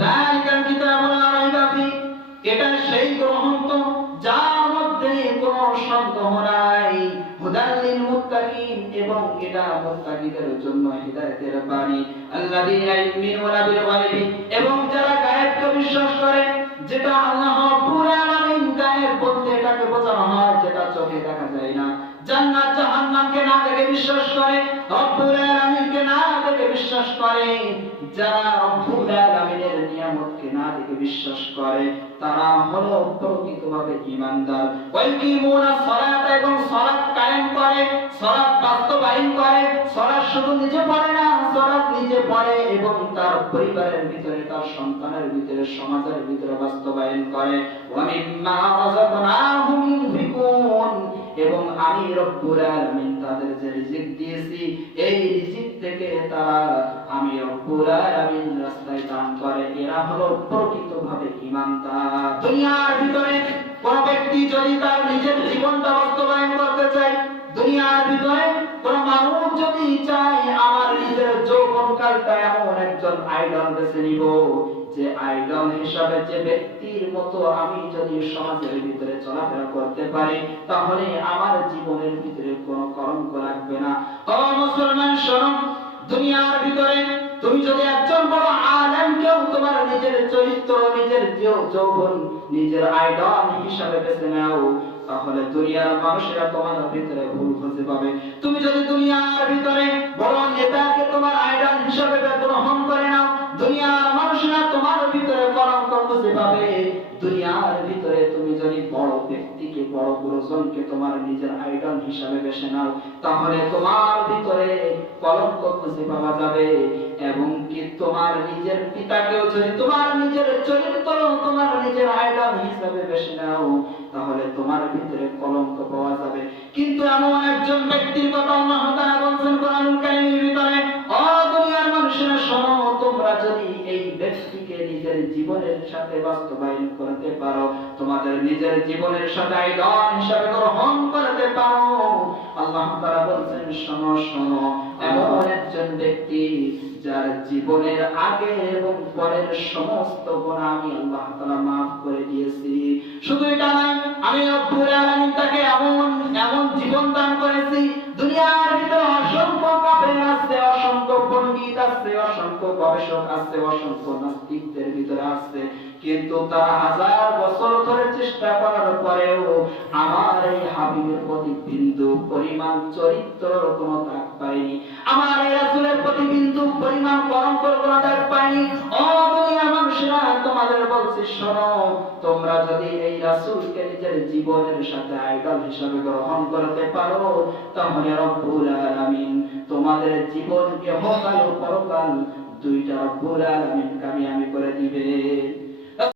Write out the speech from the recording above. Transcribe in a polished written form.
যালিকাল কিতাবুল লা রাইবা ফি, এটা সেই গ্রন্থ যার মধ্যে কোনো সন্দেহ নাই, হুদাল লিল মুত্তাকিন, এবং এটা মুত্তাকিদের জন্য হিদায়াতের বাণী, আল্লাযীনা ইউমিনুনা বিল গায়বি, এবং যারা গায়েবকে বিশ্বাস করে, যেটা আল্লাহ রাব্বুল আলামিন গায়েব বলতে এটাকে বোঝানো হয় যেটা চোখে দেখা যায় না। জান্নাত জাহান্নামকে না দেখে বিশ্বাস করে, রব্বুল আলামিনকে না দেখে বিশ্বাস করে, যারা রব্বুল আলামিনের নিয়ামতকে না দেখে বিশ্বাস করে, তারা হলো প্রকৃতভাবে ঈমানদার। ওয়াকিমুনাস সালাত, এবং সালাত কায়েম করে, সালাত বাস্তবায়ন করে। সালাত শুধু নিজে পড়ে না, সালাত নিজে পড়ে এবং তার পরিবারের ভিতরে, তার সন্তানের ভিতরে, সমাজের ভিতরে বাস্তবায়ন করে। ওয়া মিম্মা রাযাকনাহুম ইউনফিকুন, এবং আমি রব্বুল আলামিন তাদের যে রিজিক দিয়েছি, এই রিজিক থেকে তারা আমি রব্বুল আলামিন রাস্তায় দান করে। এরা হলো প্রকৃতভাবে ঈমানদার। দুনিয়ার ভিতরে কোন ব্যক্তি যদি তার নিজের জীবনটা বাস্তবায়ন করতে চায়, দুনিয়ার ভিতরে কোন মানুষ যদি চায় আমার নিজের যৌবনকালটা এমন একজন আইডল বেছে নিব, যে আইডল হিসাবে যে ব্যক্তির মতো আমি যদি সমাজের ভিতরে চলাফেরা করতে পারি, তাহলে আমার জীবনের ভিতরে কোনো কলঙ্ক লাগবে না। ও মুসলমান শোনো, দুনিয়ার ভিতরে তুমি যদি একজন বড় আলেমকেও তোমার নিজের চরিত্র, নিজের যৌবন, নিজের আইডল হিসাবে বেছে নাও, তাহলে দুনিয়ার মানুষেরা তোমার ভিতরে ভুল খুঁজে পাবে। তুমি যদি দুনিয়ার ভিতরে বড় নেতাকে তোমার আইডল হিসাবে গ্রহণ করে নাও, দুনিয়ার মানুষেরা তোমার ভিতরে কলঙ্ক খুঁজে পাবে। দুনিয়ার ভিতরে তুমি যদি বড় ব্যক্তিকে, বড় গুরুজনকে তোমার নিজের আইডল হিসাবে বেছে নাও, তাহলে তোমার ভিতরে কলঙ্ক খুঁজে পাওয়া যাবে। এবং কি তোমার নিজের পিতাকেও যদি তোমার নিজের চরিত্র, তোমার নিজের আইডল হিসাবে বেছে নাও, তাহলে তোমার ভিতরে কলঙ্ক পাওয়া যাবে। কিন্তু এমন একজন ব্যক্তির কথা আল্লাহ তাআলা বলেছেন কোরআনুল কারীমের ভিতরে, ও দুনিয়ার মানুষেরা শোনো, তোমরা যদি এই ব্যক্তিকে নিজের জীবনের সাথে বাস্তবায়ন করতে পারো, তোমাদের নিজের জীবনের সাথে আইডল হিসাবে গ্রহণ করতে পারো, আল্লাহ তাআলা বলেছেন শোনো শোনো, এমন একজন ব্যক্তি যার জীবনের আগে এবং পরের সমস্ত গুনাহ আমি আল্লাহ তাআলা maaf করে দিয়েছি। শুধু এটা নয়, আমি রব্বুল আলামিন তাকে এমন এমন জীবন দান করেছি, দুনিয়ার ভিতরে অসংখ্য কাফের আছে, অসংখ্য পণ্ডিত আছে, অসংখ্য গবেষক আছে, অসংখ্য নাস্তিকদের ভিতরে আছে, কিন্তু তারা হাজার বছর ধরে চেষ্টা করার পরেও আমার এই হাবিবের প্রতি বিন্দু পরিমাণ চরিত্রের কোনো দাগ পায়নি, আমার এই রাসূলের প্রতি বিন্দু পরিমাণ কলঙ্কের কোনো দাগ পায়নি। ও দুনিয়ার মানুষেরা, তোমাদের বলছি শোনো, তোমরা যদি এই রাসূলকে নিজের জীবনের সাথে আইডল হিসাবে গ্রহণ করতে পারো, তাহলে রব্বুল আলামিন তোমাদের জীবনকে ইহকাল ও পরকাল দুইটা রব্বুল আলামিন কামিয়াবি করে দিবে।